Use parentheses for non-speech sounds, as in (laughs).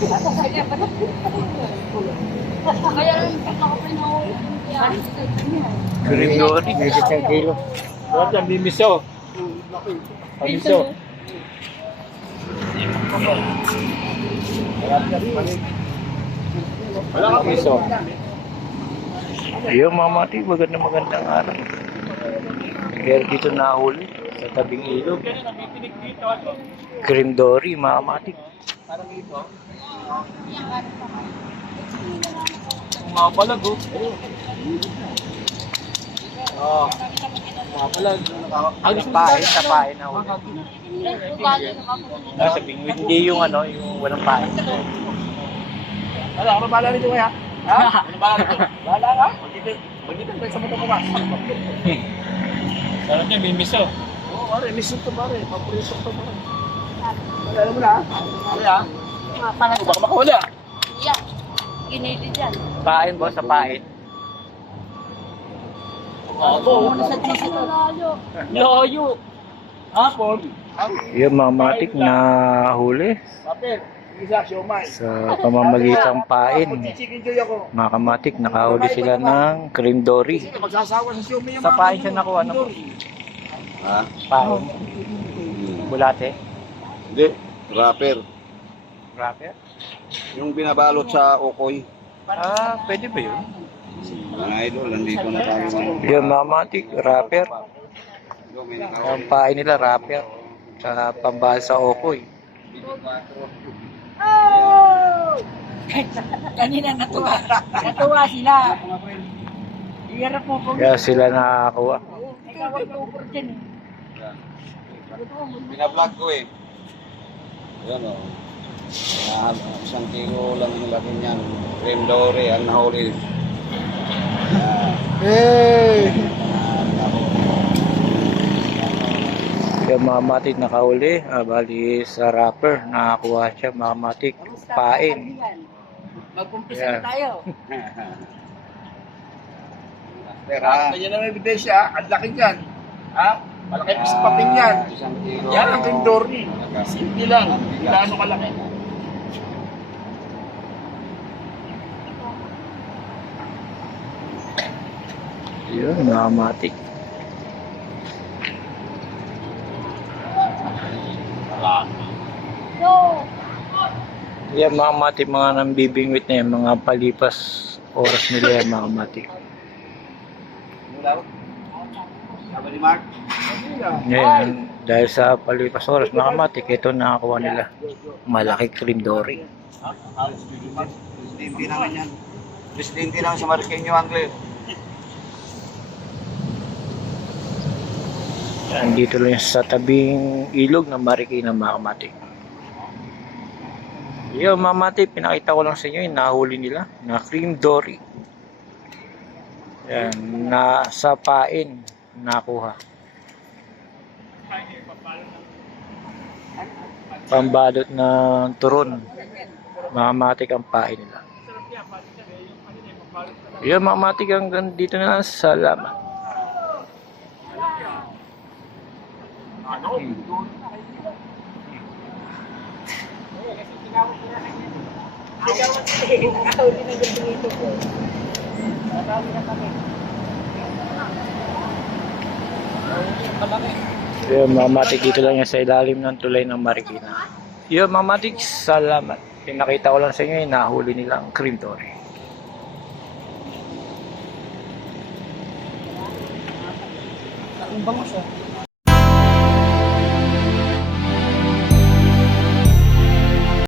Kaya lang ako pinawin. Green dory. Medyo siyang kilo. What? Ang mimiso. Oh. Ang mimiso. Oh. Wala ka miso. Oh. Ayun, mamati. Magandang magandang araw. Kaya dito nahuli tabing ilog. Cream dory mga mati. Mga palag, oh. Oo. Mga palag. Agos mo Pain, sa pain na. Ah, sa bingwit, hindi yung ano, yung walang pain. Wala, ano bala rito kaya? Ha? (laughs) Ano bala rito? Bala ka? Magdito, magdito tayo sa mga tumakas. (laughs) Sarap niya, mimiso. Oo, pare, miso to pare. Paborito to pare. Wala mo na? Pare, ha? Mga pala Oh, baka makawala. Yan. Ginili dyan. Pain ba sa pain? Ako. Muna sa GC to. Yoyo. Hapon. Yung mga matik na huli siomay. sa pamamagitan pain. Joy ako. Mga kamatik, nakahuli sila ng cream dory. Sa pain siya nakuha, ano po? Ha? Pain. Bulate. Hindi. Rapper. Rapper. Yung binabalot sa okoy. Ah, pwede ba yun? Mga idol, nandito na tayo. Yung mga matik, rapper. Ito, may nakahuli. Ang pain nila, rapper. Sa pambahal sa okoy. (laughs) Kanina natuwa. Natuwa sila. Iharap mo po. Kaya sila nakakuha. Tupor dyan eh. Binablog ko eh. Yan o. Ah, isang kilo lang yung laki niyan. Cream dory ang nahuli. Ah, Hey! nahuli. Yung mga matik nakahuli, ah, bali sa rapper, nakakuha siya mga matik, pain. Magkumpisa Yan. na tayo. (laughs) Pero ah, Ganyan ang ebidensya, ang laki niyan. Ha? Malaki pa sa paping yan. Yan ang King Dory. Simple lang. Gaano kalaki. Yun, mga matik. No. Yan mga matik, mga nambibingwit na yan, mga palipas oras nila yan mga matik. Mula ko. Sabi ni Mark. Ngayon, dahil sa palipas oras mga matik, ito nakakuha nila. Malaki cream dory. Presidente naman yan. Presidente naman si Marqueño Angler. Yan, dito lang sa tabing ilog ng Marikina mga kamatik. Yung mga mati, pinakita ko lang sa inyo yung nahuli nila na cream dory. Yan, na sa pain nakuha. Pambalot ng turon. Mga matik ang pain nila. Yung mga matik hanggang dito na lang. Salamat. Yung mga matik dito lang yan sa ilalim ng tulay ng Marikina. Yung mga matik, salamat. Pinakita ko lang sa inyo yung nahuli nilang cream dory. Ang bango siya.